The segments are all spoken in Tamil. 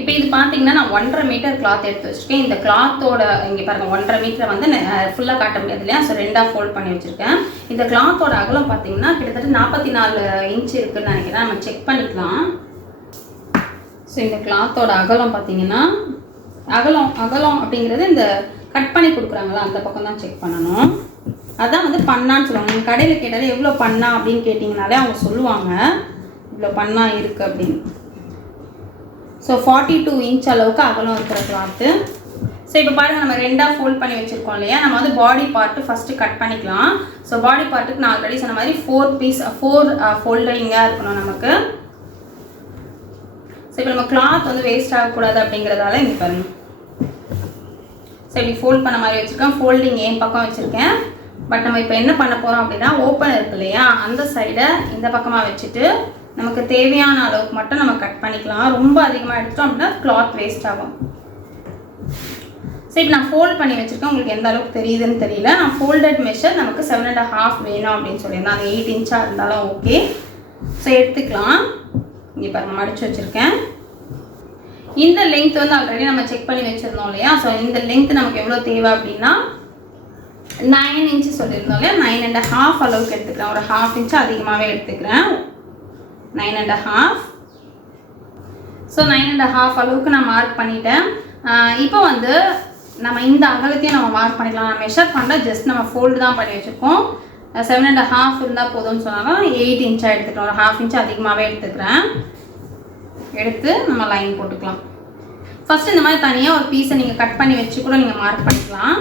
இப்போ இது பார்த்தீங்கன்னா நான் 1.5 மீட்டர் கிளாத் எடுத்து வச்சுருக்கேன். இந்த கிளாத்தோட இங்கே பாருங்கள் 1.5 மீட்டரை வந்து ஃபுல்லாக காட்ட முடியாது இல்லையா, ஸோ 2ஆக ஃபோல்ட் பண்ணி வச்சுருக்கேன். இந்த கிளாத்தோட அகலம் பார்த்தீங்கன்னா கிட்டத்தட்ட 44 இன்ச் இருக்குதுன்னு நினைக்கிறேன். நம்ம செக் பண்ணிக்கலாம். ஸோ இந்த கிளாத்தோட அகலம் பார்த்தீங்கன்னா அகலம் அப்படிங்கிறது இந்த கட் பண்ணி கொடுக்குறாங்களா அந்த பக்கம் தான் செக் பண்ணணும். அதான் வந்து பண்ணான்னு சொல்லுவாங்க. நீங்கள் கடையில் கேட்டாலே எவ்வளோ பண்ணா அப்படின்னு கேட்டிங்கனாலே அவங்க சொல்லுவாங்க இவ்வளோ பண்ணா இருக்குது அப்படின்னு. ஸோ 42 இன்ச் அளவுக்கு அகலம் இருக்கிற கிளாத்து. ஸோ இப்போ பாருங்கள் நம்ம 2ஆக ஃபோல்ட் பண்ணி வச்சுருக்கோம் இல்லையா, நம்ம வந்து பாடி பார்ட்டு ஃபஸ்ட்டு கட் பண்ணிக்கலாம். ஸோ பாடி பார்ட்டுக்கு நான் ஆல்ரெடி சொன்ன மாதிரி 4 ஃபோல்டிங்காக இருக்கணும் நமக்கு. ஸோ இப்போ நம்ம கிளாத் வந்து வேஸ்ட் ஆகக்கூடாது அப்படிங்கிறதால இங்கே பாருங்கள். ஸோ இப்படி ஃபோல்ட் பண்ண மாதிரி வச்சுருக்கேன். ஃபோல்டிங் என் பக்கம் வச்சுருக்கேன். பட் நம்ம இப்போ என்ன பண்ண போகிறோம் அப்படின்னா ஓப்பன் இருக்கு இல்லையா, அந்த சைடை இந்த பக்கமாக வச்சுட்டு நமக்கு தேவையான அளவுக்கு மட்டும் நம்ம கட் பண்ணிக்கலாம். ரொம்ப அதிகமாக எடுத்துட்டோம் அப்படின்னா கிளாத் வேஸ்ட் ஆகும். ஸோ இப்போ நான் ஃபோல்ட் பண்ணி வச்சுருக்கேன். உங்களுக்கு எந்த அளவுக்கு தெரியுதுன்னு தெரியல. நான் ஃபோல்டட் மெஷர் நமக்கு 7.5 வேணும் அப்படின்னு சொல்லியிருந்தேன். அது 8 இன்ச்சாக இருந்தாலும் ஓகே. ஸோ எடுத்துக்கலாம். இங்கே பாருங்கள் மடித்து வச்சுருக்கேன். இந்த லெங்த் வந்து ஆல்ரெடி நம்ம செக் பண்ணி வச்சுருந்தோம் இல்லையா, ஸோ இந்த லெங்த் நமக்கு எவ்வளோ தேவை அப்படின்னா 9 இன்ச்சு சொல்லியிருந்தோம் இல்லையா, 9.5 அளவுக்கு எடுத்துக்கிறேன். ஒரு 1/2 இன்ச்சு அதிகமாகவே எடுத்துக்கிறேன். 9.5. ஸோ 9.5 அளவுக்கு நான் மார்க் பண்ணிட்டேன். இப்போ வந்து நம்ம இந்த அகலத்தையும் நம்ம மார்க் பண்ணிக்கலாம். நான் மெஷர் பண்ண ஜஸ்ட் நம்ம ஃபோல்டு தான் பண்ணி வச்சுருக்கோம். 7.5 இருந்தால் போதும்னு சொன்னாலும் 8 இன்ச்சாக எடுத்துக்கிறேன். ஒரு 1/2 இன்ச்சு அதிகமாகவே எடுத்துக்கிறேன். எடுத்து நம்ம லைன் போட்டுக்கலாம். ஃபஸ்ட்டு இந்த மாதிரி தனியாக ஒரு பீஸை நீங்கள் கட் பண்ணி வச்சு கூட நீங்கள் மார்க் பண்ணிக்கலாம்.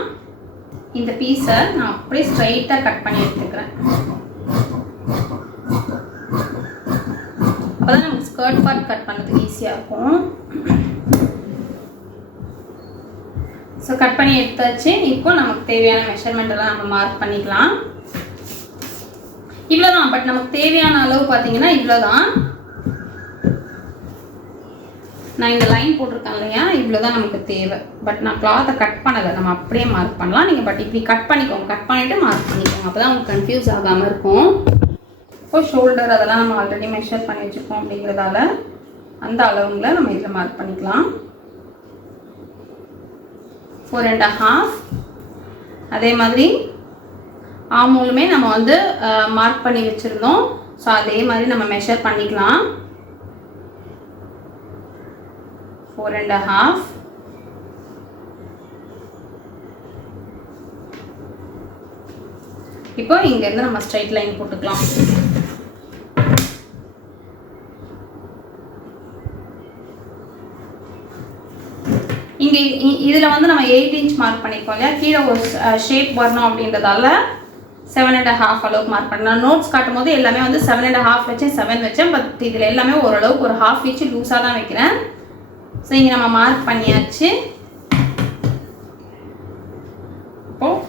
இந்த பீஸை நான் அப்படியே ஸ்ட்ரைட்டாக கட் பண்ணி எடுத்துக்கிறேன். அப்போ தான் நமக்கு ஸ்கர்ட் பார்ட் கட் பண்ணுறதுக்கு ஈஸியாக இருக்கும். ஸோ கட் பண்ணி எடுத்தாச்சு. இப்போ நமக்கு தேவையான மெஷர்மெண்ட் எல்லாம் நம்ம மார்க் பண்ணிக்கலாம். இவ்வளோதான். பட் நமக்கு தேவையான அளவு பார்த்தீங்கன்னா இவ்வளோதான். நான் இந்த லைன் போட்டிருக்கேன் இல்லையா, இவ்வளோதான் நமக்கு தேவை. பட் நான் கிளாத்தை கட் பண்ணலை, நம்ம அப்படியே மார்க் பண்ணலாம். நீங்கள் பட் இப்படி கட் பண்ணிக்கோங்க, கட் பண்ணிவிட்டு மார்க் பண்ணிக்கோங்க. அப்போ தான் உங்களுக்கு கன்ஃபியூஸ் ஆகாமல் இருக்கும். இப்போ ஷோல்டர் அதெல்லாம் நம்ம ஆல்ரெடி மெஷர் பண்ணி வச்சுருக்கோம் அப்படிங்கிறதால அந்த அளவுங்களை நம்ம இதில் மார்க் பண்ணிக்கலாம். 4.5. அதே மாதிரி ஆமூலுமே நம்ம வந்து மார்க் பண்ணி வச்சுருந்தோம். ஸோ அதே மாதிரி நம்ம மெஷர் பண்ணிக்கலாம். 4.5. இப்போ இங்கேருந்து நம்ம ஸ்ட்ரைட் லைன் போட்டுக்கலாம். இங்கே இதில் வந்து நம்ம 8 இன்ச் மார்க் பண்ணியிருக்கோம் இல்லையா, கீழே ஒரு ஷேப் வரணும் அப்படின்றதால 7.5 அளவுக்கு மார்க் பண்ணேன். நான் நோட்ஸ் காட்டும் போது எல்லாமே வந்து 7.5 வச்சேன், 7 வச்சேன். பட் இதில் எல்லாமே ஓரளவுக்கு ஒரு 1/2 இன்ச்சு லூஸாக தான் வைக்கிறேன். ஸோ இங்கே நம்ம மார்க் பண்ணியாச்சு. இப்போது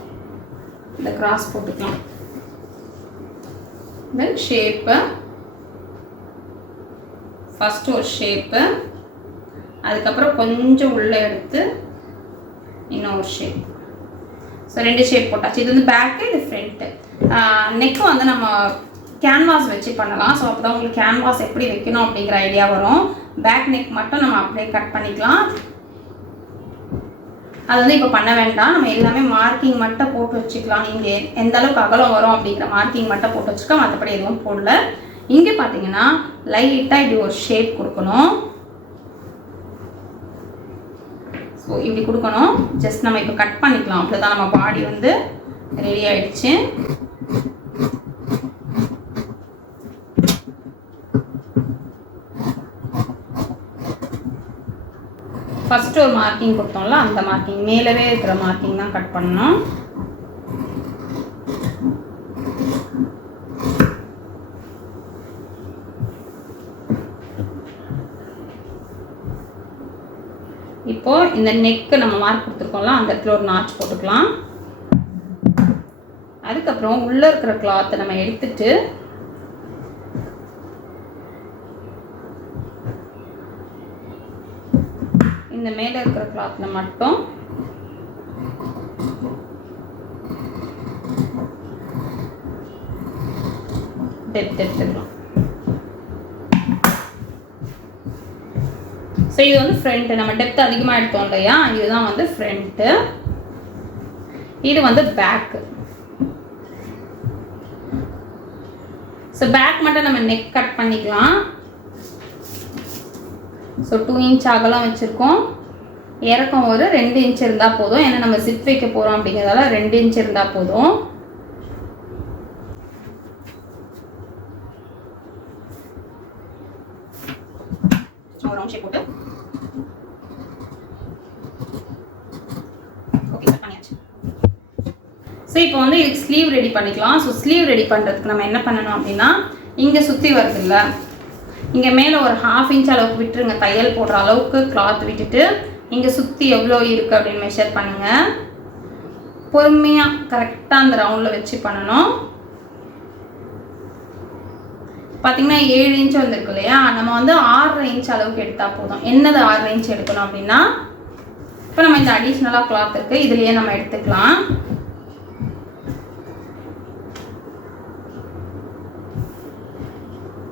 இந்த கிராஸ் போட்டுக்கலாம். தென் ஷேப்பு, ஃபஸ்ட்டு ஒரு ஷேப்பு, அதுக்கப்புறம் கொஞ்சம் உள்ளே எடுத்து இன்னொரு ஷேப். ஸோ 2 ஷேப் போட்டாச்சு. இது வந்து பேக்கு, இது ஃப்ரண்ட்டு. நெக்கு வந்து நம்ம கேன்வாஸ் வச்சு பண்ணலாம். ஸோ அப்போ தான் உங்களுக்கு கேன்வாஸ் எப்படி வைக்கணும் அப்படிங்கிற ஐடியா வரும். பேக் நெக் மட்டும் நம்ம அப்படியே கட் பண்ணிக்கலாம். அது வந்து இப்போ பண்ண வேண்டாம். நம்ம எல்லாமே மார்க்கிங் மட்டும் போட்டு வச்சுக்கலாம். இங்கே எந்த அளவுக்கு அகலம் வரும் அப்படிங்கிற மார்க்கிங் மட்டும் போட்டு வச்சுருக்கோம். மற்றபடி எதுவும் போடல. இங்கே பார்த்தீங்கன்னா லைட்டாக இப்படி ஒரு ஷேப் கொடுக்கணும். ஸோ இப்படி கொடுக்கணும். ஜஸ்ட் நம்ம இப்போ கட் பண்ணிக்கலாம். அவ்வளோதான், நம்ம பாடி வந்து ரெடி ஆகிடுச்சு. ஃபஸ்ட்டு ஒரு மார்க்கிங் கொடுத்தோம்ல, அந்த மார்க்கிங் மேலவே இருக்கிற மார்க்கிங் தான் கட் பண்ணணும். இப்போ இந்த நெக்கு நம்ம மார்க் கொடுத்துருக்கோம்ல, அந்த இடத்துல ஒரு நாட்ச் போட்டுக்கலாம். அதுக்கப்புறம் உள்ளே இருக்கிற கிளாத்தை நம்ம எடுத்துட்டு இந்த மேலே இருக்கிற கிளாத்தில் மட்டும் டெப்த் எடுத்துக்கலாம். ஸோ இது வந்து ஃப்ரண்ட்டு, நம்ம டெப்த் அதிகமாக எடுத்தோம் இல்லையா, இதுதான் வந்து ஃப்ரண்ட்டு. இது வந்து பேக்கு. ஸோ பேக் மட்டும் நம்ம நெக் கட் பண்ணிக்கலாம். ஸோ 2 இன்ச் அகலம் வச்சுருக்கோம். இறக்கம் ஒரு 2 இன்ச் இருந்தால் போதும். ஏன்னா நம்ம ஜிப் வைக்க போகிறோம் அப்படிங்கிறதால 2 இன்ச் இருந்தால் போதும். ரவுண்ட் ஷேப் போட்டு ஓகே கட் பண்ணியாச்சு. ஸோ இப்போ வந்து இதுக்கு ஸ்லீவ் ரெடி பண்ணிக்கலாம். ஸோ ஸ்லீவ் ரெடி பண்ணுறதுக்கு நம்ம என்ன பண்ணணும் அப்படின்னா, இங்கே சுற்றி வருதுல்ல, இங்கே மேலே ஒரு 1/2 இன்ச் அளவுக்கு விட்டுருங்க. தையல் போடுற அளவுக்கு கிளாத் விட்டுட்டு இங்கே சுற்றி எவ்வளோ இருக்குது அப்படின்னு மெஷர் பண்ணுங்கள். பொறுமையாக கரெக்டாக அந்த ரவுண்டில் வச்சு பண்ணணும். பார்த்தீங்கன்னா 7 இன்ச் வந்துருக்கு இல்லையா, நம்ம வந்து 6.5 இன்ச் அளவுக்கு எடுத்தால் போதும். என்னது 6.5 இன்ச் எடுக்கணும் அப்படின்னா, இப்போ நம்ம இந்த அடிஷ்னலாக கிளாத் இருக்குது, இதுலேயே நம்ம எடுத்துக்கலாம்.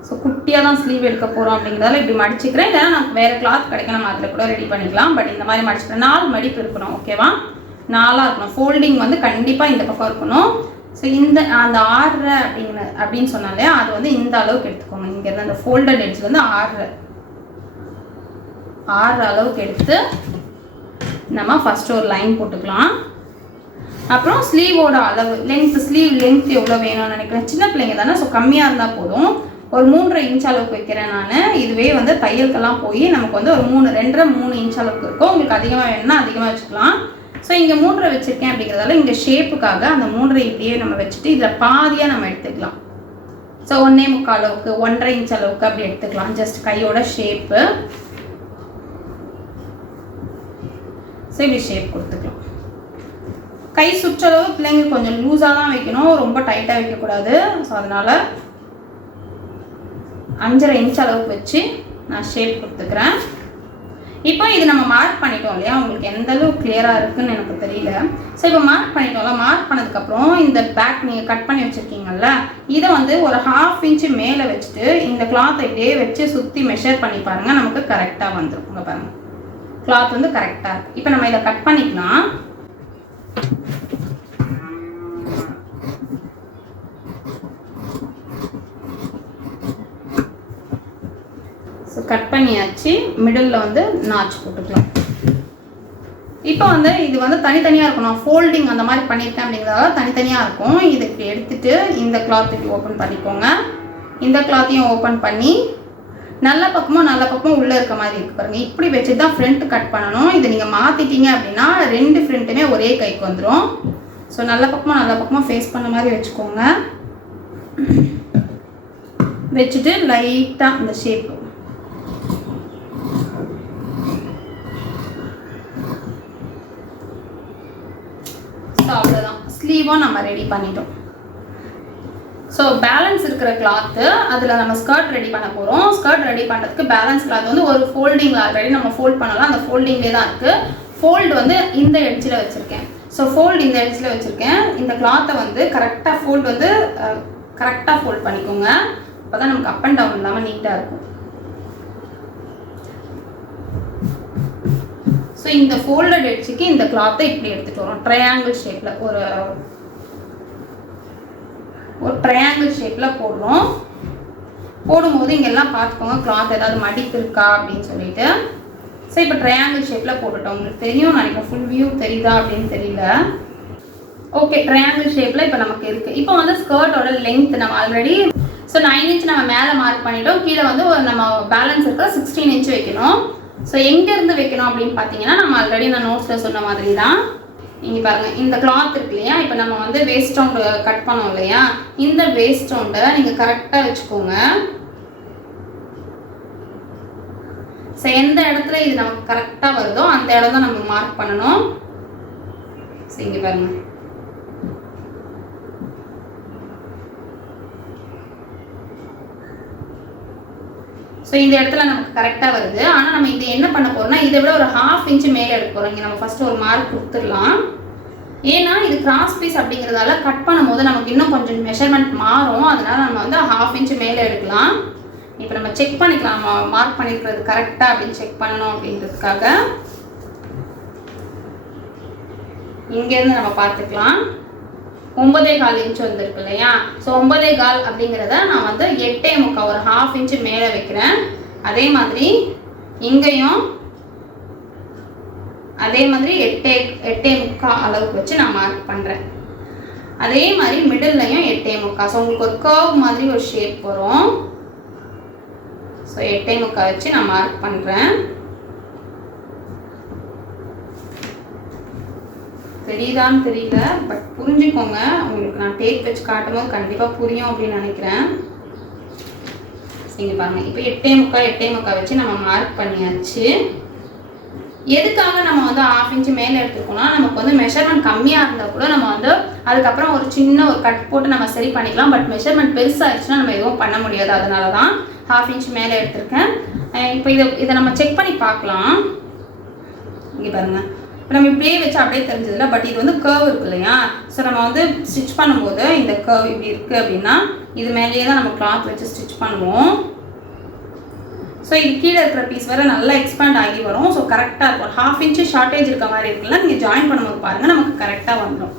ஸோ குட்டியாக தான் ஸ்லீவ் எடுக்க போகிறோம் அப்படிங்கிறதால இப்படி மடிச்சுக்கிறேன். இல்லைனா நமக்கு வேறு கிளாத் கிடைக்கும், நம்ம அதில் கூட ரெடி பண்ணிக்கலாம். பட் இந்த மாதிரி மடிச்சுக்கிறேன். 4 மடிப்பு இருக்கணும், ஓகேவா? 4 இருக்கணும். ஃபோல்டிங் வந்து கண்டிப்பாக இந்த பக்கம் இருக்கணும். ஸோ இந்த அந்த 6 அப்படின்னு சொன்னாலே அது வந்து இந்த அளவுக்கு எடுத்துக்கோங்க. இங்கேருந்து அந்த ஃபோல்டட் எட்ஜ்லேருந்து 6 அளவுக்கு எடுத்து நம்ம ஃபஸ்ட்டு ஒரு லைன் போட்டுக்கலாம். அப்புறம் ஸ்லீவோட அளவு ஸ்லீவ் லென்த் எவ்வளோ வேணும்னு நினைக்கிறேன். சின்ன பிள்ளைங்க தானே, ஸோ கம்மியாக இருந்தால் போதும். ஒரு 3.5 இன்ச் அளவுக்கு வைக்கிறேன் நான். இதுவே வந்து தையலுக்கெல்லாம் போய் நமக்கு வந்து ஒரு 2.5-3 இன்ச் அளவுக்கு இருக்கும். உங்களுக்கு அதிகமாக வேணும்னா அதிகமாக வச்சுக்கலாம். ஸோ இங்கே 3 வச்சுருக்கேன் அப்படிங்கிறதால இங்கே ஷேப்புக்காக அந்த 3 இப்படியே நம்ம வச்சுட்டு இதில் பாதியாக நம்ம எடுத்துக்கலாம். ஸோ 1.25 அளவுக்கு 1.5 இன்ச் அளவுக்கு அப்படி எடுத்துக்கலாம். ஜஸ்ட் கையோட ஷேப்பு. ஸோ இப்படி ஷேப் கொடுத்துக்கலாம். கை சுற்றளவு பிள்ளைங்களுக்கு கொஞ்சம் லூஸாக தான் வைக்கணும், ரொம்ப டைட்டாக வைக்கக்கூடாது. ஸோ அதனால் 5.5 இன்ச் அளவுக்கு வச்சு நான் ஷேப் கொடுத்துக்கிறேன். இப்போ இது நம்ம மார்க் பண்ணிட்டோம் இல்லையா, உங்களுக்கு எந்த அளவுக்கு கிளியராக இருக்குன்னு எனக்கு தெரியல. ஸோ இப்போ மார்க் பண்ணிட்டோம்ல, மார்க் பண்ணதுக்கப்புறம் இந்த பேக் நீங்கள் கட் பண்ணி வச்சுருக்கீங்கல்ல, இதை வந்து ஒரு 1/2 இன்ச்சு மேலே வச்சுட்டு இந்த கிளாத்தை இப்படியே வச்சு சுற்றி மெஷர் பண்ணி பாருங்கள், நமக்கு கரெக்டாக வந்துடும். இங்கே பாருங்கள், கிளாத் வந்து கரெக்டாக இருக்குது. இப்போ நம்ம இதை கட் பண்ணிக்கலாம். ஸோ கட் பண்ணியாச்சு. மிடில் வந்து நாச் போட்டுக்கலாம். இப்போ வந்து இது வந்து தனித்தனியாக இருக்கும். நான் ஃபோல்டிங் அந்த மாதிரி பண்ணியிருக்கேன் அப்படிங்கிறதால தனித்தனியாக இருக்கும். இது இப்படி எடுத்துகிட்டு இந்த கிளாத் இப்படி ஓப்பன் பண்ணிக்கோங்க. இந்த கிளாத்தையும் ஓப்பன் பண்ணி நல்ல பக்கமும் உள்ளே இருக்க மாதிரி இருக்கு பாருங்கள். இப்படி வச்சு தான் ஃப்ரண்ட் கட் பண்ணணும். இதை நீங்கள் மாற்றிட்டீங்க அப்படின்னா 2 ஃப்ரண்ட்டுமே ஒரே கைக்கு வந்துடும். ஸோ நல்ல பக்கமும் ஃபேஸ் பண்ண மாதிரி வச்சுக்கோங்க. வச்சுட்டு லைட்டாக இந்த ஷேப்பு அவ்வளோதான். ஸ்லீவும் நம்ம ரெடி பண்ணிட்டோம். ஸோ பேலன்ஸ் இருக்கிற கிளாத்து அதில் நம்ம ஸ்கர்ட் ரெடி பண்ண போகிறோம். ஸ்கர்ட் ரெடி பண்ணுறதுக்கு பேலன்ஸ் கிளாத் வந்து ஒரு ஃபோல்டிங்கில் ஆல்ரெடி நம்ம ஃபோல்ட் பண்ணலாம். அந்த ஃபோல்டிங்லேயே தான் இருக்குது. ஃபோல்டு வந்து இந்த எட்ஜில் வச்சுருக்கேன். ஸோ ஃபோல்டு இந்த எட்ஜில் வச்சுருக்கேன். இந்த கிளாத்தை வந்து கரெக்டாக ஃபோல்ட் பண்ணிக்கோங்க. அப்போ தான் நமக்கு அப் அண்ட் டவுன் இல்லாமல் நீட்டாக இருக்கும். ஸோ இந்த ஃபோல்டட் எட்ஜுக்கு இந்த கிளாத்தை இப்படி எடுத்துகிட்டு வரோம். ட்ரையாங்கிள் ஷேப்பில் ஒரு ட்ரையாங்கிள் ஷேப்பில் போடுறோம். போடும்போது இங்கெல்லாம் பார்த்துக்கோங்க, கிளாத் ஏதாவது மடிப்பு இருக்கா அப்படின்னு சொல்லிட்டு. ஸோ இப்போ ட்ரையாங்கிள் ஷேப்பில் போட்டுட்டோம். உங்களுக்கு தெரியும் நினைக்கிறேன், ஃபுல் வியூ தெரியுதா அப்படின்னு தெரியல. ஓகே, ட்ரையாங்கிள் ஷேப்பில் இப்போ நமக்கு இருக்குது. இப்போ வந்து ஸ்கர்ட்டோட லென்த் நம்ம ஆல்ரெடி 9 இன்ச் நம்ம மேலே மார்க் பண்ணிட்டோம். கீழே வந்து நம்ம பேலன்ஸ் இருக்கிற 16 இன்ச் வைக்கணும். ஸோ எங்கேருந்து வைக்கணும் அப்படின்னு பார்த்தீங்கன்னா, நம்ம ஆல்ரெடி நான் நோட்ஸில் சொன்ன மாதிரி தான். இங்கே பாருங்கள், இந்த கிளாத் இருக்கு இல்லையா, இப்போ நம்ம வந்து வேஸ்ட் ரவுண்டு கட் பண்ணோம் இல்லையா, இந்த வேஸ்ட் ரவுண்டை நீங்கள் கரெக்டாக வச்சுக்கோங்க. ஸோ எந்த இடத்துல இது நமக்கு கரெக்டாக வருதோ அந்த இடம் தான் நம்ம மார்க் பண்ணணும். ஸோ இங்கே பாருங்கள், ஸோ இந்த இடத்துல நமக்கு கரெக்டாக வருது. ஆனால் நம்ம இது என்ன பண்ண போகிறோம்னா, இதை விட ஒரு 1/2 இன்ச்சு மேலே எடுக்க போகிறோம். இங்கே நம்ம ஃபஸ்ட்டு ஒரு மார்க் கொடுத்துடலாம். ஏன்னா இது கிராஸ் பீஸ் அப்படிங்கிறதால கட் பண்ணும்போது நமக்கு இன்னும் கொஞ்சம் மெஷர்மெண்ட் மாறும். அதனால் நம்ம வந்து 1/2 இன்ச்சு மேலே எடுக்கலாம். இப்போ நம்ம செக் பண்ணிக்கலாம் மார்க் பண்ணியிருக்கிறது கரெக்டாக அப்படின்னு செக் பண்ணணும் அப்படின்றதுக்காக இங்கேருந்து நம்ம பார்த்துக்கலாம். 9.25 இன்ச் வந்துருக்கு இல்லையா? ஸோ 9.25 அப்படிங்கிறத நான் வந்து 8.25 ஒரு 1/2 இன்ச்சு மேலே வைக்கிறேன். அதே மாதிரி இங்கேயும் அதே மாதிரி 8.25 அளவுக்கு வச்சு நான் மார்க் பண்ணுறேன். அதே மாதிரி மிடில்லையும் 8.25. ஸோ உங்களுக்கு ஒரு கர்வ் மாதிரி ஒரு ஷேப் வரும். ஸோ 8.25 வச்சு நான் மார்க் பண்ணுறேன். தெரியுதான்னு தெரியல, பட் புரிஞ்சுக்கோங்க. உங்களுக்கு நான் டேப் வச்சு காட்டும் போது கண்டிப்பாக புரியும் அப்படின்னு நினைக்கிறேன். இங்கே பாருங்கள், இப்போ 8.25 வச்சு நம்ம மார்க் பண்ணியாச்சு. எதுக்காக நம்ம வந்து 1/2 இன்ச்சு மேலே எடுத்துருக்கோம்னா, நமக்கு வந்து மெஷர்மெண்ட் கம்மியாக இருந்தால் கூட நம்ம வந்து அதுக்கப்புறம் ஒரு சின்ன ஒரு கட் போட்டு நம்ம சரி பண்ணிக்கலாம். பட் மெஷர்மெண்ட் பெருசாகிடுச்சுன்னா நம்ம எதுவும் பண்ண முடியாது. அதனால தான் 1/2 இன்ச் மேலே எடுத்திருக்கேன். இப்போ இதை நம்ம செக் பண்ணி பார்க்கலாம். இங்கே பாருங்கள், இப்போ நம்ம இப்படியே வச்சு அப்படியே தெரிஞ்சதில்ல, பட் இது வந்து கர்வ் இருக்கு இல்லையா? ஸோ நம்ம வந்து ஸ்டிச் பண்ணும்போது இந்த கர்வ் இப்படி இருக்குது அப்படின்னா இது மேலேயே தான் நம்ம கிளாத் வச்சு ஸ்டிச் பண்ணுவோம். ஸோ இது கீழே இருக்கிற பீஸ் வேறு நல்லா எக்ஸ்பேண்ட் ஆகி வரும். ஸோ கரெக்டாக இருக்கும். 1/2 இன்ச்சு ஷார்ட்டேஜ் இருக்க மாதிரி இருக்குல்ல, நீங்கள் ஜாயின் பண்ணும்போது பாருங்கள் நமக்கு கரெக்டாக வந்துடும்.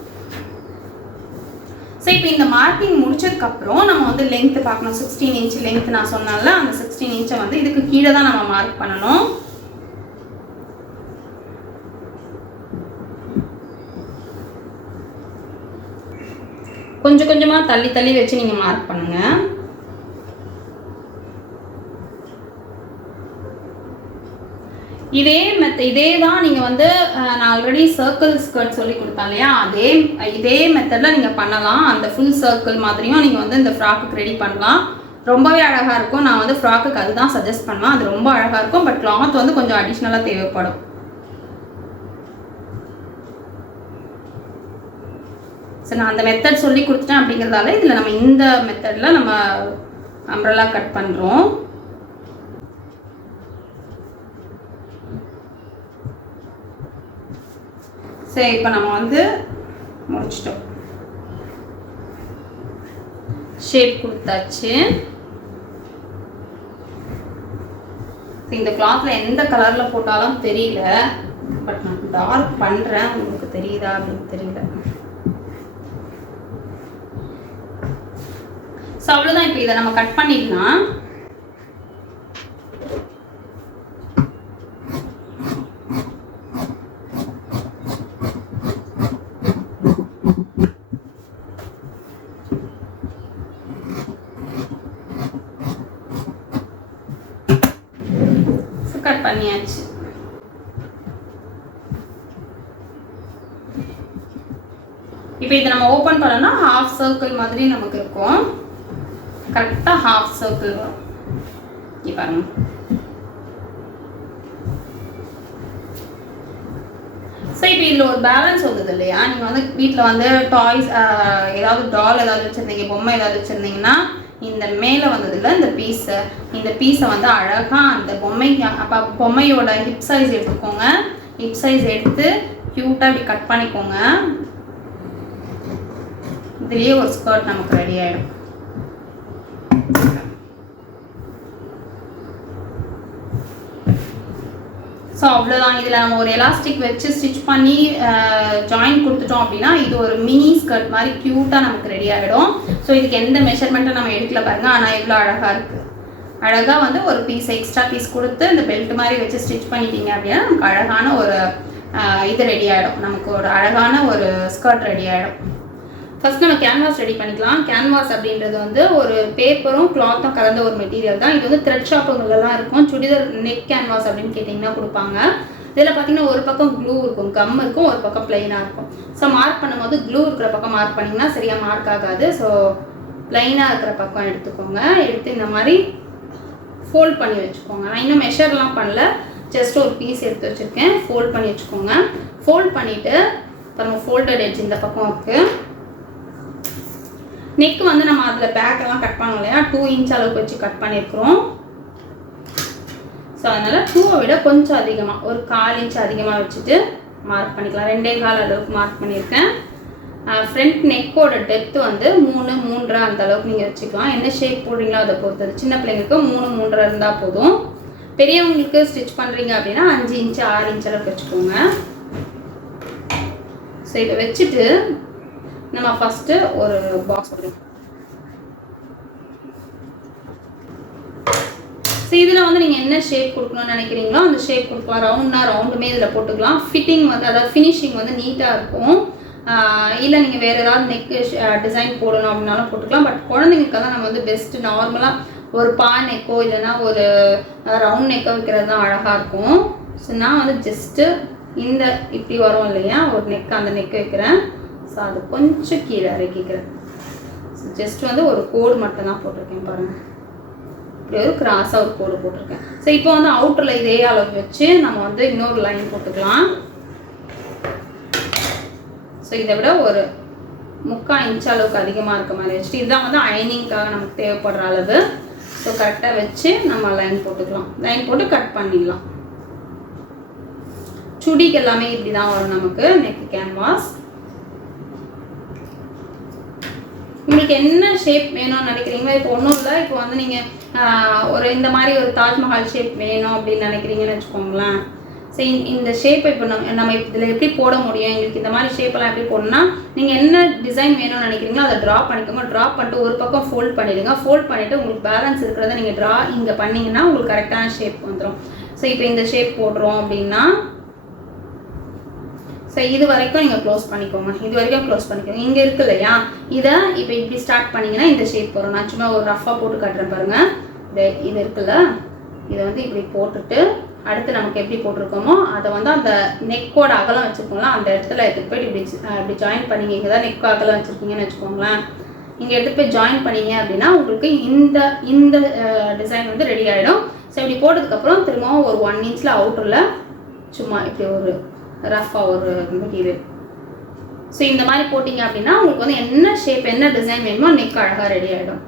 ஸோ இப்போ இந்த மார்க்கிங் முடிச்சதுக்கப்புறம் நம்ம வந்து லென்த்து பார்க்கணும். 16 இன்ச் லென்த் நான் சொன்னால அந்த 16 இன்ச்சை வந்து இதுக்கு கீழே தான் நம்ம மார்க் பண்ணணும். கொஞ்சம் கொஞ்சமாக தள்ளி தள்ளி வச்சு நீங்கள் மார்க் பண்ணுங்கள். இதே தான் நீங்கள் வந்து நான் ஆல்ரெடி சர்க்கிள் ஸ்கர்ட் சொல்லி கொடுத்தேன் இல்லையா? இதே மெத்தடில் நீங்கள் பண்ணலாம். அந்த ஃபுல் சர்க்கிள் மாதிரியும் நீங்கள் வந்து இந்த ஃப்ராக்குக்கு ரெடி பண்ணலாம். ரொம்பவே அழகாக இருக்கும். நான் வந்து ஃப்ராக்குக்கு அதுதான் சஜஸ்ட் பண்ணுவேன். அது ரொம்ப அழகாக இருக்கும். பட் கிளாத் வந்து கொஞ்சம் அடிஷ்னலாக தேவைப்படும். ஸோ நான் அந்த மெத்தட் சொல்லி கொடுத்துட்டேன் அப்படிங்கிறதால இதில் நம்ம இந்த மெத்தடில் நம்ம அம்ப்ரெல்லா கட் பண்ணுறோம். சரி, இப்போ நம்ம வந்து முடிச்சிட்டோம். ஷேப் கொடுத்தாச்சு. இந்த கிளாத்தில் எந்த கலரில் போட்டாலும் தெரியல, பட் நான் டார்க் பண்ணுறேன். உங்களுக்கு தெரியுதா அப்படின்னு தெரியல. ஸோ அவ்வளோதான். இப்போ இதை நம்ம கட் பண்ணிடலாம். கட் பண்ணியாச்சு. இப்போ இதை நம்ம ஓப்பன் பண்ணோம்னா ஹாஃப் சர்க்கிள் மாதிரி நமக்கு இருக்கும். கரெக்டாக ஹாஃப் சர்க்கிள் வரும். இங்கே பாருங்க. ஸோ இப்போ இதில் ஒரு பேலன்ஸ் வந்தது இல்லையா? நீங்கள் வந்து வீட்டில் வந்து டாய்ஸ் ஏதாவது டால் ஏதாவது வச்சுருந்தீங்க, பொம்மை ஏதாவது வச்சுருந்தீங்கன்னா இந்த மேலே வந்ததில்ல இந்த பீஸை வந்து அழகாக அந்த பொம்மையோட ஹிப் சைஸ் எடுத்துக்கோங்க. ஹிப் சைஸ் எடுத்து க்யூட்டாக இப்படி கட் பண்ணிக்கோங்க. இதுலேயே ஒரு ஸ்கர்ட் நமக்கு ரெடி ஆகிடும். ஸோ அவ்வளோதான். இதில் நம்ம ஒரு எலாஸ்டிக் வச்சு ஸ்டிச் பண்ணி ஜாயின் கொடுத்துட்டோம் அப்படின்னா இது ஒரு மினி ஸ்கர்ட் மாதிரி க்யூட்டாக நமக்கு ரெடி ஆகிடும். ஸோ இதுக்கு எந்த மெஷர்மெண்ட்டும் நம்ம எடுக்கல பாருங்கள். ஆனால் எவ்வளோ அழகாக இருக்குது. அழகாக வந்து ஒரு எக்ஸ்ட்ரா பீஸ் கொடுத்து இந்த பெல்ட் மாதிரி வச்சு ஸ்டிச் பண்ணிட்டீங்க அப்படின்னா நமக்கு அழகான ஒரு இது ரெடி ஆகிடும். நமக்கு ஒரு அழகான ஒரு ஸ்கர்ட் ரெடி ஆகிடும். ஃபர்ஸ்ட் நம்ம கேன்வாஸ் ரெடி பண்ணிக்கலாம். கேன்வாஸ் அப்படின்றது வந்து ஒரு பேப்பரும் கிளாத்தும் கலந்த ஒரு மெட்டீரியல் தான். இது வந்து த்ரெட் ஷாப்புங்களெல்லாம் இருக்கும். சுடிதார் நெக் கேன்வாஸ் அப்படின்னு கேட்டிங்கன்னா கொடுப்பாங்க. இதில் பார்த்தீங்கன்னா ஒரு பக்கம் க்ளூ இருக்கும், கம் இருக்கும், ஒரு பக்கம் பிளைனாக இருக்கும். ஸோ மார்க் பண்ணும்போது க்ளூ இருக்கிற பக்கம் மார்க் பண்ணிங்கன்னா சரியாக மார்க் ஆகாது. ஸோ பிளைனாக இருக்கிற பக்கம் எடுத்துக்கோங்க. எடுத்து இந்த மாதிரி ஃபோல்ட் பண்ணி வச்சுக்கோங்க. நான் இன்னும் மெஷர்லாம் பண்ணல, ஜஸ்ட் ஒரு பீஸ் எடுத்து வச்சுருக்கேன். ஃபோல்ட் பண்ணி வச்சுக்கோங்க. ஃபோல்ட் பண்ணிவிட்டு இப்போ நம்ம ஃபோல்டட் எட்ஜ் இந்த பக்கம் இருக்குது. நெக் வந்து நம்ம அதில் பேக்கெல்லாம் கட் பண்ணோம் இல்லையா? 2 இன்ச் அளவுக்கு வச்சு கட் பண்ணியிருக்கிறோம். ஸோ அதனால் 2 விட கொஞ்சம் அதிகமாக ஒரு 1/4 இன்ச் அதிகமாக வச்சுட்டு மார்க் பண்ணிக்கலாம். 2.25 அளவுக்கு மார்க் பண்ணியிருக்கேன். ஃப்ரண்ட் நெக்கோட டெப்த் வந்து 3 3.5 அந்த அளவுக்கு நீங்கள் வச்சுக்கலாம். என்ன ஷேப் போடுறீங்களோ அதை பொறுத்தது. சின்ன பிள்ளைங்களுக்கு 3 3.5 இருந்தால் போதும். பெரியவங்களுக்கு ஸ்டிச் பண்ணுறீங்க அப்படின்னா 5 இன்ச்சு 6 இன்ச் அளவுக்கு வச்சுக்கோங்க. ஸோ இதை வச்சுட்டு நம்ம ஃபஸ்ட்டு ஒரு பாக்ஸ் போடுறோம். ஸோ இதில் வந்து நீங்கள் என்ன ஷேப் கொடுக்கணும்னு நினைக்கிறீங்களோ அந்த ஷேப் கொடுக்கலாம். ரவுண்டுமே இதில் போட்டுக்கலாம். ஃபிட்டிங் வந்து அதாவது ஃபினிஷிங் வந்து நீட்டாக இருக்கும். இல்லை நீங்கள் வேறு ஏதாவது நெக்கு டிசைன் போடணும் அப்படின்னாலும் போட்டுக்கலாம். பட் குழந்தைங்களுக்கு தான் நம்ம வந்து பெஸ்ட்டு நார்மலாக ஒரு நெக்கோ இல்லைன்னா ஒரு ரவுண்ட் நெக்கோ வைக்கிறது தான் அழகாக இருக்கும். ஸோ நான் வந்து ஜஸ்ட்டு இந்த இப்படி வரும் இல்லையா ஒரு நெக், அந்த நெக் வைக்கிறேன். ஸோ அது கொஞ்சம் கீழே இறக்கிக்கிறேன். ஸோ ஜஸ்ட் வந்து ஒரு கோடு மட்டும் தான் போட்டிருக்கேன் பாருங்கள். இப்படி ஒரு கிராஸாக ஒரு கோடு போட்டிருக்கேன். ஸோ இப்போ வந்து அவுட்டரில் இதே அளவு வச்சு நம்ம வந்து இன்னொரு லைன் போட்டுக்கலாம். ஸோ இதை விட ஒரு 3/4 இன்ச் அளவுக்கு அதிகமாக இருக்க மாதிரி வச்சுட்டு இதுதான் வந்து அயனிங்காக நமக்கு தேவைப்படுற அளவு. ஸோ கரெக்டாக வச்சு நம்ம லைன் போட்டுக்கலாம். லைன் போட்டு கட் பண்ணிடலாம். சுடிக்கு எல்லாமே இப்படி தான் வரும் நமக்கு நெக் கேன்வாஸ். உங்களுக்கு என்ன ஷேப் வேணும்னு நினைக்கிறீங்களோ, இப்போ ஒன்றும் இல்லை, இப்போ வந்து நீங்கள் ஒரு இந்த மாதிரி ஒரு தாஜ்மஹால் ஷேப் வேணும் அப்படின்னு நினைக்கிறீங்கன்னு வச்சுக்கோங்களேன். சரி, இந்த ஷேப்பை இப்போ நம்ம இதில் எப்படி போட முடியும், எங்களுக்கு இந்த மாதிரி ஷேப்பெல்லாம் எப்படி போடணும்னா நீங்கள் என்ன டிசைன் வேணும்னு நினைக்கிறீங்களோ அதை ட்ரா பண்ணிக்கோங்க. ட்ரா பண்ணிட்டு ஒரு பக்கம் ஃபோல்ட் பண்ணிவிடுங்க. ஃபோல்ட் பண்ணிவிட்டு உங்களுக்கு பேலன்ஸ் இருக்கிறத நீங்கள் ட்ரா இங்கே பண்ணிங்கன்னா உங்களுக்கு கரெக்டான ஷேப் வந்துடும். ஸோ இப்போ இந்த ஷேப் போடுறோம் அப்படின்னா ஸோ இது வரைக்கும் நீங்கள் க்ளோஸ் பண்ணிக்கோங்க. இது வரைக்கும் க்ளோஸ் பண்ணிக்கோங்க. இங்கே இருக்கு இல்லையா, இதை இப்போ இப்படி ஸ்டார்ட் பண்ணிங்கன்னா இந்த ஷேப் வரும். நான் சும்மா ஒரு ரஃபாக போட்டு காட்டுறேன் பாருங்கள். இது இருக்குல்ல, இதை வந்து இப்படி போட்டுட்டு அடுத்து நமக்கு எப்படி போட்டிருக்கோமோ அதை வந்து அந்த நெக்கோட அகலம் வச்சுருக்கோங்களா அந்த இடத்துல எடுத்துகிட்டு போய்ட்டு இப்படி ஜாயின் பண்ணிங்க. இங்கே தான் நெக் அகலம் வச்சுருக்கீங்கன்னு வச்சுக்கோங்களேன். இங்கே எடுத்துகிட்டு போய் ஜாயின் பண்ணிங்க அப்படின்னா உங்களுக்கு இந்த டிசைன் வந்து ரெடி ஆகிடும். ஸோ இப்படி போட்டதுக்கப்புறம் திரும்பவும் ஒரு 1 இன்ச்சில் அவுட்டரில் சும்மா இப்படி ஒரு ரஃபாக ஒரு மெட்டீரியல். ஸோ இந்த மாதிரி போட்டிங்க அப்படின்னா உங்களுக்கு வந்து என்ன ஷேப் என்ன டிசைன் வேணுமோ நெக் அழகாக ரெடி ஆகிடும்.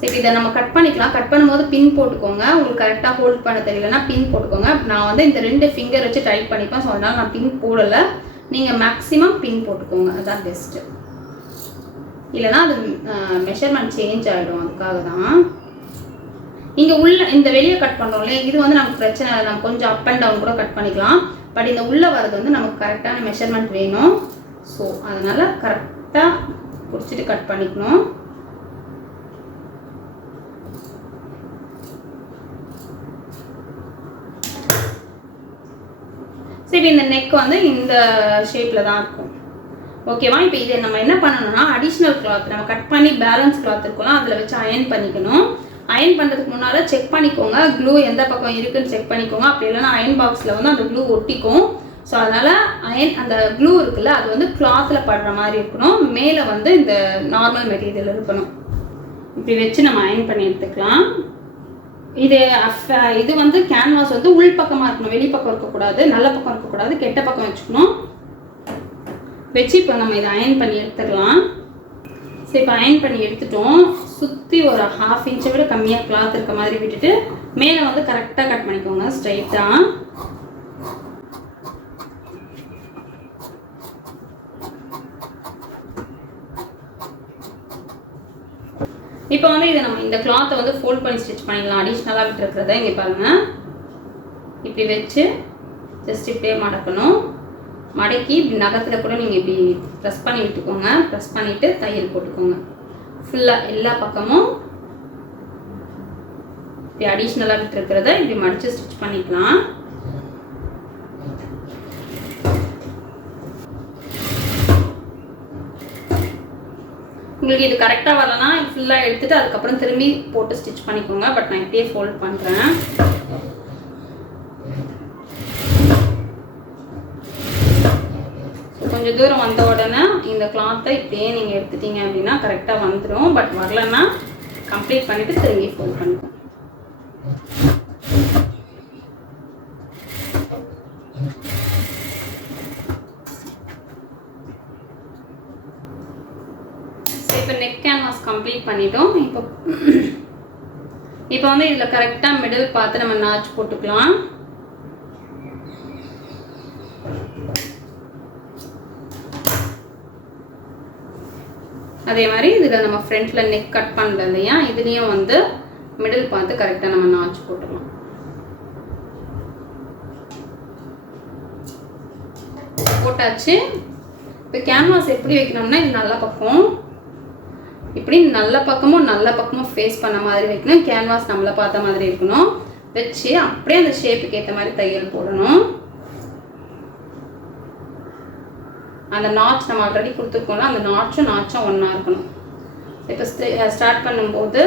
சரி, இதை நம்ம கட் பண்ணிக்கலாம். கட் பண்ணும்போது பின் போட்டுக்கோங்க. உங்களுக்கு கரெக்டாக ஹோல்ட் பண்ண தெரியலன்னா பின் போட்டுக்கோங்க. நான் வந்து இந்த 2 ஃபிங்கர் வச்சு டைட் பண்ணிப்பேன். ஸோ அதனால் நான் பின் போடலை. நீங்கள் மேக்ஸிமம் பின் போட்டுக்கோங்க, அதுதான் பெஸ்ட்டு. இல்லைனா அது மெஷர்மெண்ட் சேஞ்ச் ஆகிடும். அதுக்காக தான் இங்கே உள்ள இந்த வெளியே கட் பண்ணுறோம் இல்லையா, இது வந்து நமக்கு பிரச்சனை இல்லை. நம்ம கொஞ்சம் அப் அண்ட் டவுன் கூட கட் பண்ணிக்கலாம். பட் இந்த உள்ளே வர்றது வந்து நமக்கு கரெக்டான மெஷர்மெண்ட் வேணும். ஸோ அதனால் கரெக்டாக பிடிச்சிட்டு கட் பண்ணிக்கணும். சரி, இந்த நெக் வந்து இந்த ஷேப்பில் தான் இருக்கும். ஓகேவா? இப்போ இதை நம்ம என்ன பண்ணணும்னா அடிஷ்னல் கிளாத் நம்ம கட் பண்ணி பேலன்ஸ் கிளாத் இருக்கலாம் அதில் வச்சு அயன் பண்ணிக்கணும். அயன் பண்ணுறதுக்கு முன்னால் செக் பண்ணிக்கோங்க, க்ளூ எந்த பக்கம் இருக்குதுன்னு செக் பண்ணிக்கோங்க. அப்படி இல்லைன்னா அயன் பாக்ஸில் வந்து அந்த க்ளூ ஒட்டிக்கும். ஸோ அதனால் அந்த க்ளூ இருக்குல்ல அது வந்து கிளாத்தில் படுற மாதிரி இருக்கணும். மேலே வந்து இந்த நார்மல் மெட்டீரியல் இருக்கணும். இப்படி வச்சு நம்ம அயன் பண்ணி எடுத்துக்கலாம். இது வந்து கேன்வாஸ் வந்து உள் பக்கமாக இருக்கணும், வெளி பக்கம் இருக்கக்கூடாது, நல்ல பக்கம் இருக்கக்கூடாது, கெட்ட பக்கம் வச்சுக்கணும். வச்சு இப்போ நம்ம இதை அயன் பண்ணி எடுத்துக்கலாம். சரி, இப்போ அயன் பண்ணி எடுத்துட்டோம். சுற்றி ஒரு 1/2 இன்ச்சை விட கம்மியாக கிளாத் இருக்க மாதிரி விட்டுட்டு மேலே வந்து கரெக்டாக கட் பண்ணிக்கோங்க ஸ்ட்ரைட்டாக. இப்போ வந்து இதை நம்ம இந்த கிளாத்தை வந்து ஃபோல்ட் பண்ணி ஸ்டிச் பண்ணிடலாம். அடிஷ்னலாக விட்டுருக்கிறத இங்கே பாருங்கள். இப்படி வச்சு ஜஸ்ட் இப்படியே மடக்கணும். மடக்கி இப்படி நகத்தில் கூட நீங்கள் இப்படி ப்ரெஸ் பண்ணி விட்டுக்கோங்க. ப்ரெஸ் பண்ணிவிட்டு தையல் போட்டுக்கோங்க. ஃபுல்லாக எல்லா பக்கமும் இப்படி அடிஷ்னலாக விட்டுருக்கிறத இப்படி மடித்து ஸ்டிச் பண்ணிக்கலாம். உங்களுக்கு இது கரெக்டாக வரலன்னா ஃபுல்லாக எடுத்துகிட்டு அதுக்கப்புறம் திரும்பி போட்டு ஸ்டிச் பண்ணிக்கோங்க. பட் நான் இப்படியே ஃபோல்ட் பண்ணுறேன். கொஞ்சம் தூரம் வந்த உடனே இந்த கிளாத்தை இப்படியே நீங்கள் எடுத்துட்டீங்க அப்படின்னா கரெக்டாக வந்துடும். பட் வரலன்னா கம்ப்ளீட் பண்ணிவிட்டு திரும்பி ஃபோல்ட் பண்ணிக்கோங்க. இப்போ நெக் கேன்வாஸ் கம்ப்ளீட் பண்ணிட்டோம். இப்போ வந்து இதில் கரெக்டாக மிடில் பார்த்து நம்ம நாச் போட்டுக்கலாம். அதே மாதிரி இதில் நம்ம ஃப்ரண்ட்டில் நெக் கட் பண்ணல இல்லையா, இதுலேயும் வந்து மிடில் பார்த்து கரெக்டாக நம்ம நாச் போட்டுக்கலாம். போட்டாச்சு. இப்போ கேன்வாஸ் எப்படி வைக்கணும்னா, இது நல்ல பக்கம் இப்படி நல்ல பக்கமும் ஃபேஸ் பண்ண மாதிரி வைக்கணும். கேன்வாஸ் நம்மளை பார்த்த மாதிரி இருக்கணும். வச்சு அப்படியே அந்த ஷேப்புக்கு ஏற்ற மாதிரி தையல் போடணும். அந்த நாட்ச் நம்ம ஆல்ரெடி கொடுத்துருக்கோம்ல, அந்த நாட்சும் ஒன்றா இருக்கணும். இப்போ ஸ்டார்ட் பண்ணும்போது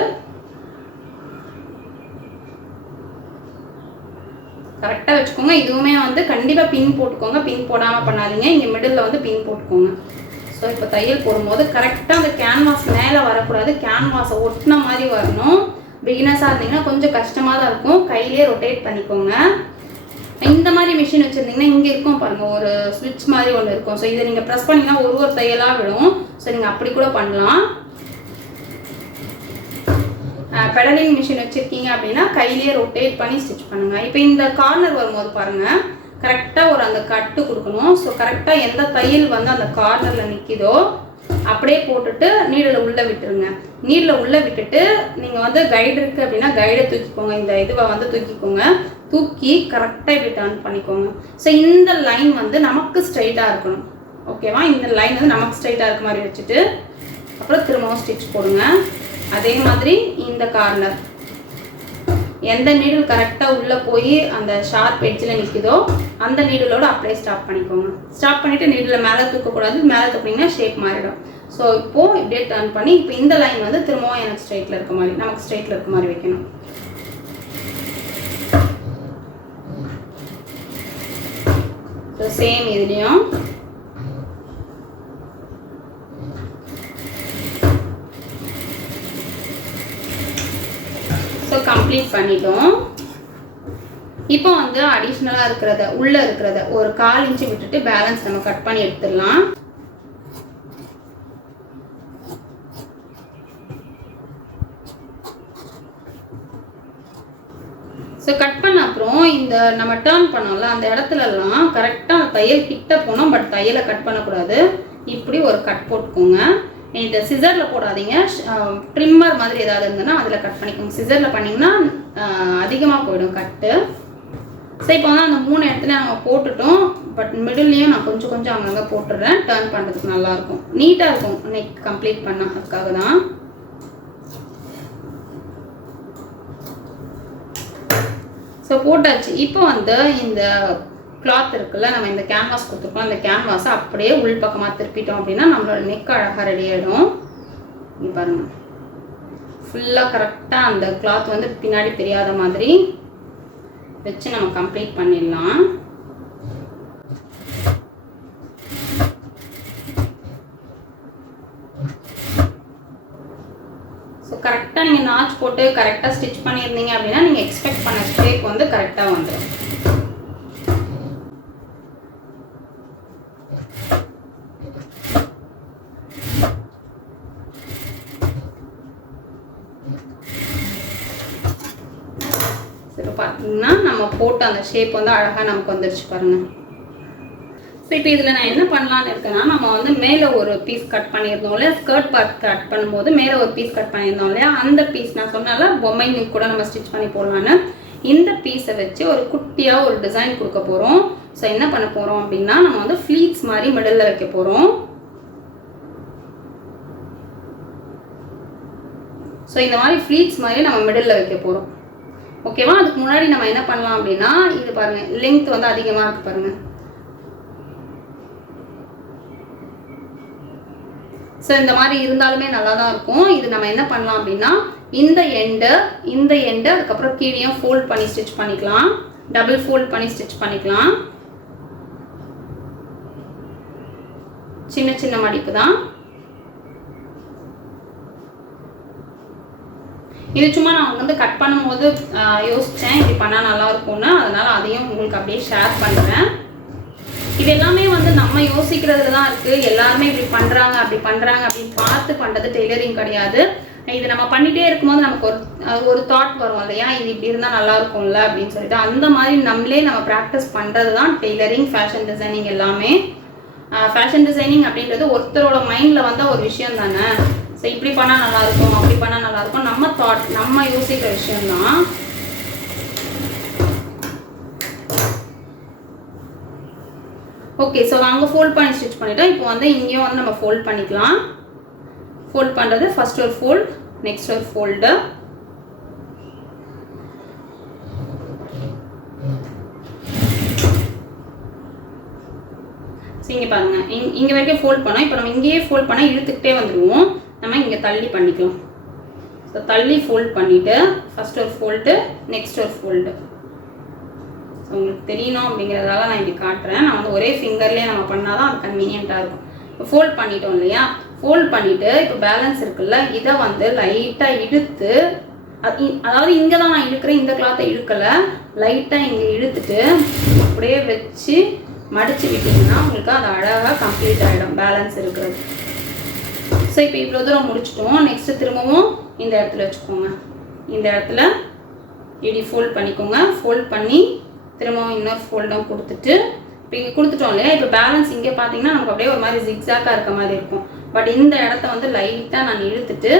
கரெக்டாக வச்சுக்கோங்க. இதுவுமே வந்து கண்டிப்பாக பின் போட்டுக்கோங்க, பின் போடாமல் பண்ணாதீங்க. இங்கே மிடில் வந்து பின் போட்டுக்கோங்க. ஸோ இப்போ தையல் போடும்போது கரெக்டாக அந்த கேன்வாஸ் மேலே வரக்கூடாது, கேன்வாஸை ஒட்டின மாதிரி வரணும். பிகினர்ஸாக இருந்தீங்கன்னா கொஞ்சம் கஷ்டமாக தான் இருக்கும். கையிலே ரொட்டேட் பண்ணிக்கோங்க. இந்த மாதிரி மிஷின் வச்சுருந்தீங்கன்னா இங்கே இருக்கும் பாருங்கள், ஒரு ஸ்விட்ச் மாதிரி ஒன்று இருக்கும். ஸோ இதை நீங்கள் ப்ரெஸ் பண்ணிங்கன்னா ஒரு தையலாக விடும். ஸோ நீங்கள் அப்படி கூட பண்ணலாம். பெடலிங் மிஷின் வச்சுருக்கீங்க அப்படின்னா கையிலேயே ரொட்டேட் பண்ணி ஸ்டிச் பண்ணுங்கள். இப்போ இந்த கார்னர் வரும்போது பாருங்கள், கரெக்டாக ஒரு அந்த கட்டு கொடுக்கணும். ஸோ கரெக்டாக எந்த தையல் வந்து அந்த கார்னரில் நிற்கிதோ அப்படியே போட்டுட்டு நீடில் உள்ளே விட்டுருங்க. நீடில் உள்ளே விட்டுட்டு நீங்கள் வந்து கைடு இருக்குது அப்படின்னா கைடை தூக்கிக்கோங்க. இந்த இதுவை வந்து தூக்கிக்கோங்க. தூக்கி கரெக்டாக இப்படி டர்ன் பண்ணிக்கோங்க. ஸோ இந்த லைன் வந்து நமக்கு ஸ்ட்ரைட்டாக இருக்கணும். ஓகேவா? இந்த லைன் வந்து நமக்கு ஸ்ட்ரைட்டாக இருக்க மாதிரி வச்சுட்டு அப்புறம் திரும்பவும் ஸ்டிச் போடுங்க. அதே மாதிரி இந்த கார்னர் எந்த நீடில் கரெக்டாக உள்ளே போய் அந்த ஷார்ப் எட்ஜில் நிற்குதோ அந்த நீடிலோடு அப்படியே ஸ்டாப் பண்ணிக்கோங்க. ஸ்டாப் பண்ணிவிட்டு நீடில் மேலே தூக்கக்கூடாது. மேலே தூக்கினீங்கன்னா ஷேப் மாறிடும். ஸோ இப்போது இப்படியே டர்ன் பண்ணி இப்போ இந்த லைன் வந்து திரும்பவும் எனக்கு ஸ்ட்ரைட்டில் இருக்க மாதிரி, நமக்கு ஸ்ட்ரைட்டில் இருக்க மாதிரி வைக்கணும். ஸோ சேம் இதுலேயும் ஸோ கம்ப்ளீட் பண்ணிட்டோம். இப்போ வந்து அடிஷ்னலாக இருக்கிறத உள்ளே இருக்கிறத ஒரு 1/4 இன்ச்சு விட்டுட்டு பேலன்ஸ் நம்ம கட் பண்ணி எடுத்துடலாம். ஸோ கட் பண்ண அப்புறம் இந்த நம்ம டர்ன் பண்ணோம்ல அந்த இடத்துலலாம் கரெக்டாக தையல் கிட்ட போனோம். பட் தையலை கட் பண்ணக்கூடாது. இப்படி ஒரு கட் போட்டுக்கோங்க. இந்த சிசரில் போடாதீங்க, ட்ரிம்மர் மாதிரி ஏதாவது இருந்ததுன்னா அதில் கட் பண்ணிக்கோங்க. சிசரில் பண்ணிங்கன்னா அதிகமாக போயிடும் கட்டு. ஸோ இப்போ வந்து அந்த 3 இடத்துல நம்ம போட்டுட்டோம். பட் மிடில்லையும் நான் கொஞ்சம் அங்கங்கே போட்டுடுறேன். டர்ன் பண்ணுறதுக்கு நல்லாயிருக்கும், நீட்டாக இருக்கும் நெக் கம்ப்ளீட் பண்ண. அதுக்காக தான். ஸோ போட்டாச்சு. இப்போ வந்து இந்த கிளாத் இருக்குல்ல, நம்ம இந்த கேன்வாஸ் கொடுத்துருக்கோம். அந்த கேன்வாஸை அப்படியே உள் பக்கமாக திருப்பிட்டோம் அப்படின்னா நம்மளோட நெக் அழகாக ரெடி ஆகிடும். இங்கே பாருங்கள், ஃபுல்லாக கரெக்டாக அந்த கிளாத் வந்து பின்னாடி தெரியாத மாதிரி வச்சு நம்ம கம்ப்ளீட் பண்ணிடலாம். ஸோ கரெக்டாக நீங்கள் நாச் போட்டு கரெக்டாக ஸ்டிச் பண்ணியிருந்தீங்க அப்படின்னா நீங்கள் எக்ஸ்பெக்ட் பண்ண ஷேப் வந்து கரெக்டாக வந்துடும். இப்போ பார்த்தீங்கன்னா நம்ம போட்ட அந்த ஷேப் வந்து அழகாக நமக்கு வந்துருச்சு பாருங்கள். ஸோ இப்போ இதில் நான் என்ன பண்ணலான்னு இருக்கேன்னா, நம்ம வந்து மேலே ஒரு பீஸ் கட் பண்ணியிருந்தோம் இல்லையா, ஸ்கர்ட் பார்ட் கட் பண்ணும்போது மேலே ஒரு பீஸ் கட் பண்ணியிருந்தோம் இல்லையா, அந்த பீஸ் நான் சொன்னால பொம்மை நெக் கூட நம்ம ஸ்டிச் பண்ணி போடலான்னு இந்த பீஸை வச்சு ஒரு குட்டியாக ஒரு டிசைன் கொடுக்க போகிறோம். ஸோ என்ன பண்ண போகிறோம் அப்படின்னா, நம்ம வந்து ஃப்ளீட்ஸ் மாதிரி மிடில் வைக்க போகிறோம். ஸோ இந்த மாதிரி ஃப்ளீட்ஸ் மாதிரி நம்ம மிடில் வைக்க போகிறோம். ஓகேவா? அதுக்கு முன்னாடி நம்ம என்ன பண்ணலாம் அப்படின்னா, இது பாருங்கள், லென்த் வந்து அதிகமாக இருக்குது பாருங்கள். ஸோ இந்த மாதிரி இருந்தாலுமே நல்லா தான் இருக்கும். இது நம்ம என்ன பண்ணலாம் அப்படின்னா, இந்த எண்டு அதுக்கப்புறம் கீழேயும் ஃபோல்ட் பண்ணி ஸ்டிச் பண்ணிக்கலாம். டபுள் ஃபோல்ட் பண்ணி ஸ்டிச் பண்ணிக்கலாம். சின்ன மடிப்பு தான் இது. சும்மா நான் வந்து கட் பண்ணும்போது யோசித்தேன் இப்படி பண்ணால் நல்லா இருக்கும்னு, அதனால் அதையும் உங்களுக்கு அப்படியே ஷேர் பண்ணுறேன். இது எல்லாமே வந்து நம்ம யோசிக்கிறதுல தான் இருக்குது. எல்லாருமே இப்படி பண்ணுறாங்க அப்படின்னு பார்த்து பண்ணுறது டெய்லரிங் கிடையாது. இது நம்ம பண்ணிகிட்டே இருக்கும்போது நமக்கு ஒரு தாட் வரும் இல்லையா, இது இப்படி இருந்தால் நல்லா இருக்கும்ல அப்படின்னு சொல்லிட்டு, அந்த மாதிரி நம்மளே நம்ம ப்ராக்டிஸ் பண்ணுறது தான் டெய்லரிங், ஃபேஷன் டிசைனிங் எல்லாமே. ஃபேஷன் டிசைனிங் அப்படின்றது ஒருத்தரோட மைண்டில் வந்த ஒரு விஷயம் தானே. ஸோ இப்படி பண்ணால் நல்லாயிருக்கும், அப்படி பண்ணால் நல்லாயிருக்கும், நம்ம தாட், நம்ம யோசிக்கிற விஷயம்தான். ஓகே, ஸோ அங்கே ஃபோல்ட் பண்ணி ஸ்டிச் பண்ணிட்டோம். இப்போ வந்து இங்கேயும் வந்து நம்ம ஃபோல்ட் பண்ணிக்கலாம். ஃபோல்ட் பண்ணுறது ஃபர்ஸ்ட் ஒரு ஃபோல்ட், நெக்ஸ்ட் ஒரு ஃபோல்டு. இங்கே பாருங்கள், இங்கே வரைக்கும் ஃபோல்ட் பண்ணோம். இப்போ நம்ம இங்கேயே ஃபோல்ட் பண்ணால் இழுத்துக்கிட்டே வந்துடுவோம். நம்ம இங்கே தள்ளி பண்ணிக்கலாம். ஸோ தள்ளி ஃபோல்ட் பண்ணிவிட்டு ஃபஸ்ட் ஒரு ஃபோல்டு, நெக்ஸ்ட் ஒரு ஃபோல்டு. ஸோ உங்களுக்கு தெரியணும் அப்படிங்கிறதால நான் இப்படி காட்டுறேன். நான் வந்து ஒரே ஃபிங்கர்லேயே நம்ம பண்ணால் தான் அது கன்வீனியண்ட்டாக இருக்கும். இப்போ ஃபோல்ட் பண்ணிட்டோம் இல்லையா, ஃபோல்ட் பண்ணிவிட்டு இப்போ பேலன்ஸ் இருக்குல்ல, இதை வந்து லைட்டாக இழுத்து, அதாவது இங்கே தான் நான் இழுக்கிறேன், இந்த கிளாத்தை இழுக்கலை, லைட்டாக இங்கே இழுத்துட்டு அப்படியே வச்சு மடித்து விட்டிங்கன்னா உங்களுக்கு அது அழகாக கம்ப்ளீட் ஆகிடும் பேலன்ஸ் இருக்கிறது. ஸோ இப்போ இவ்வளோ தூரம் முடிச்சிட்டோம். நெக்ஸ்ட்டு திரும்பவும் இந்த இடத்துல வச்சுக்கோங்க. இந்த இடத்துல இப்படி ஃபோல்ட் பண்ணிக்கோங்க. ஃபோல்ட் பண்ணி திரும்பவும் இன்னொரு ஃபோல்டும் கொடுத்துட்டு இப்போ இங்கே கொடுத்துட்டோம் இல்லையா, இப்போ பேலன்ஸ் இங்கே பார்த்தீங்கன்னா நமக்கு அப்படியே ஒரு மாதிரி ஜிக்ஸாக்காக இருக்க மாதிரி இருக்கும். பட் இந்த இடத்த வந்து லைட்டாக நான் இழுத்துட்டு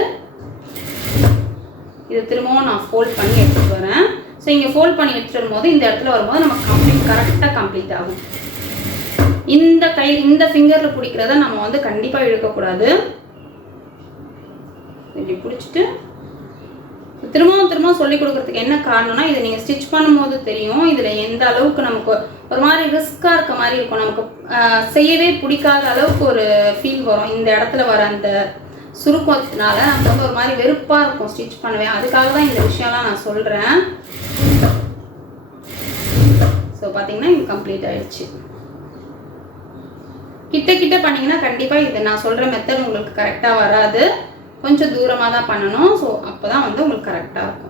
இது திரும்பவும் நான் ஃபோல்ட் பண்ணி எடுத்துகிட்டு வரேன். ஸோ இங்கே ஃபோல்ட் பண்ணி எடுத்துகிட்டு வரும்போது இந்த இடத்துல வரும்போது நமக்கு கரெக்டாக கம்ப்ளீட் ஆகும். இந்த ஃபிங்கரில் பிடிக்கிறத நம்ம வந்து கண்டிப்பாக இழுக்கக்கூடாது. இப்படி பிடிச்சிட்டு திரும்பவும் சொல்லிக் கொடுக்குறதுக்கு என்ன காரணம்னா, இதை நீங்கள் ஸ்டிச் பண்ணும்போது தெரியும் இதில் எந்த அளவுக்கு நமக்கு ஒரு மாதிரி ரிஸ்க்காக இருக்க மாதிரி இருக்கும். நமக்கு செய்யவே பிடிக்காத அளவுக்கு ஒரு ஃபீல் வரும். இந்த இடத்துல வர அந்த சுருக்கத்தினால நமக்கு வந்து ஒரு மாதிரி வெறுப்பாக இருக்கும் ஸ்டிச் பண்ணுவேன். அதுக்காக தான் இந்த விஷயம்லாம் நான் சொல்கிறேன். ஸோ பார்த்தீங்கன்னா இது கம்ப்ளீட் ஆகிடுச்சு. கிட்ட பண்ணிங்கன்னா கண்டிப்பாக இது நான் சொல்கிற மெத்தட் உங்களுக்கு கரெக்டாக வராது. கொஞ்சம் தூரமாக தான் பண்ணணும். ஸோ அப்போ தான் வந்து உங்களுக்கு கரெக்டாக இருக்கும்.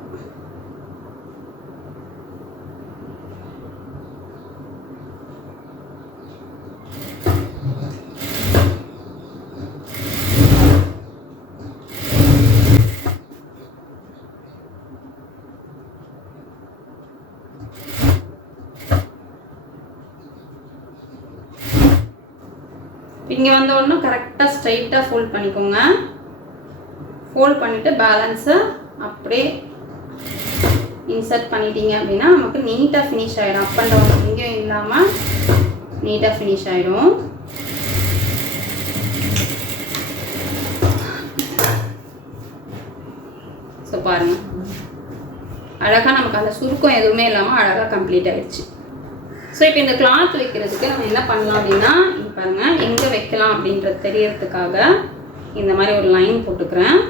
இங்கே வந்த உடனே கரெக்டாக ஸ்ட்ரைட்டாக ஃபோல்ட் பண்ணிக்கோங்க. ஃபோல்ட் பண்ணிவிட்டு பேலன்ஸை அப்படியே இன்சர்ட் பண்ணிட்டீங்க அப்படின்னா நமக்கு நீட்டாக ஃபினிஷ் ஆகிடும். அப் அண்ட் டவுன் எங்கேயும் இல்லாமல் நீட்டாக ஃபினிஷ் ஆகிடும். ஸோ பாருங்கள், அழகாக நமக்கு அந்த சுருக்கம் எதுவுமே இல்லாமல் அழகாக கம்ப்ளீட் ஆகிடுச்சு. ஸோ இப்போ இந்த கிளாத் வைக்கிறதுக்கு நம்ம என்ன பண்ணலாம் அப்படின்னா, இப்போ பாருங்கள் எங்கே வைக்கலாம் அப்படின்றது தெரியறதுக்காக இந்த மாதிரி ஒரு லைன் போட்டுக்கிறேன்.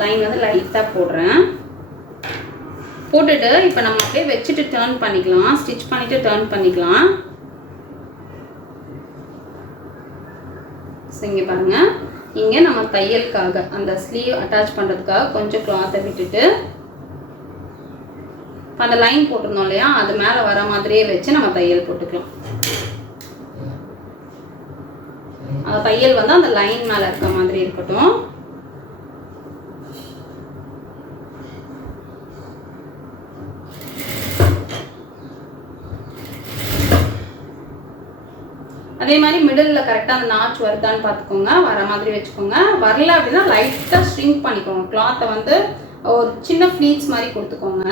லைன் வந்து லைட்டாக போடுறேன். போட்டுட்டு இப்போ நம்ம அப்படியே வச்சுட்டு டர்ன் பண்ணிக்கலாம். ஸ்டிச் பண்ணிவிட்டு டர்ன் பண்ணிக்கலாம். ஸோ இங்கே பாருங்கள், இங்கே நம்ம தையலுக்காக அந்த ஸ்லீவ் அட்டாச் பண்ணுறதுக்காக கொஞ்சம் கிளாத்தை விட்டுட்டு அந்த லைன் போட்டிருந்தோம் இல்லையா, அது மேலே வர மாதிரியே வச்சு நம்ம தையல் போட்டுக்கலாம். அந்த தையல் வந்து அந்த லைன் மேலே இருக்க மாதிரி இருக்கட்டும். அதே மாதிரி மிடில் கரெக்டாக அந்த நாச் வருதான்னு பார்த்துக்கோங்க. வர மாதிரி வச்சுக்கோங்க. வரல அப்படின்னா லைட்டாக ஸ்ட்ரிங்க் பண்ணிக்கோங்க. கிளாத்தை வந்து ஒரு சின்ன ஃப்ளீட்ஸ் மாதிரி கொடுத்துக்கோங்க.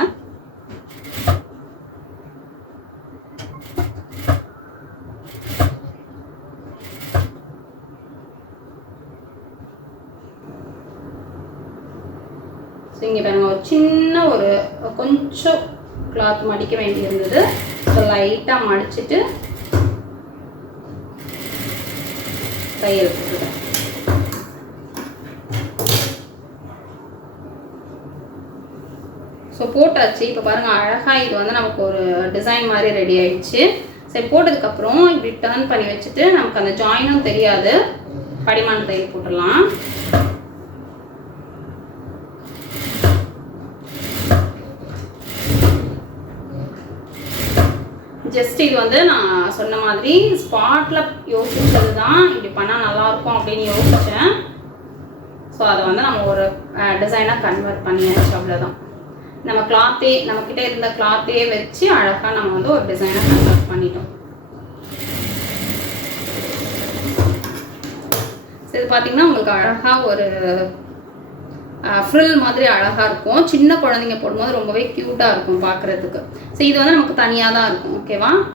ஸோ இங்கே பாருங்க, ஒரு சின்ன ஒரு கொஞ்சம் கிளாத் மடிக்க வேண்டி இருந்தது. ஸோ லைட்டாக மடிச்சுட்டு தையல் போட்டுருக்கேன். ஸோ போட்டாச்சு. இப்போ பாருங்கள் அழகாக இது வந்து நமக்கு ஒரு டிசைன் மாதிரி ரெடி ஆயிடுச்சு. சரி, போட்டதுக்கப்புறம் இப்படி டர்ன் பண்ணி வச்சுட்டு நமக்கு அந்த ஜாயினும் தெரியாது, படிமான தையல் போட்டுடலாம். ஜஸ்ட் இது வந்து நான் சொன்ன மாதிரி ஸ்பாட்டில் யோசிச்சது தான், இப்படி பண்ணால் நல்லாயிருக்கும் அப்படின்னு யோசித்தேன். ஸோ அதை வந்து நம்ம ஒரு டிசைனாக கன்வெர்ட் பண்ணியாச்சு, அவ்வளோதான். நம்ம கிளாத்தே நம்மக்கிட்ட இருந்த கிளாத்தே வச்சு அழகாக நம்ம வந்து ஒரு டிசைனை கன்ஸ்ட்ரக்ட் பண்ணிட்டோம். இது பார்த்தீங்கன்னா உங்களுக்கு அழகாக ஒரு ஃப்ரில் மாதிரி அழகாக இருக்கும். சின்ன குழந்தைங்க போடும்போது ரொம்பவே க்யூட்டாக இருக்கும் பார்க்குறதுக்கு. ஸோ இது வந்து நமக்கு தனியாக தான் இருக்கும். ஓகேவா?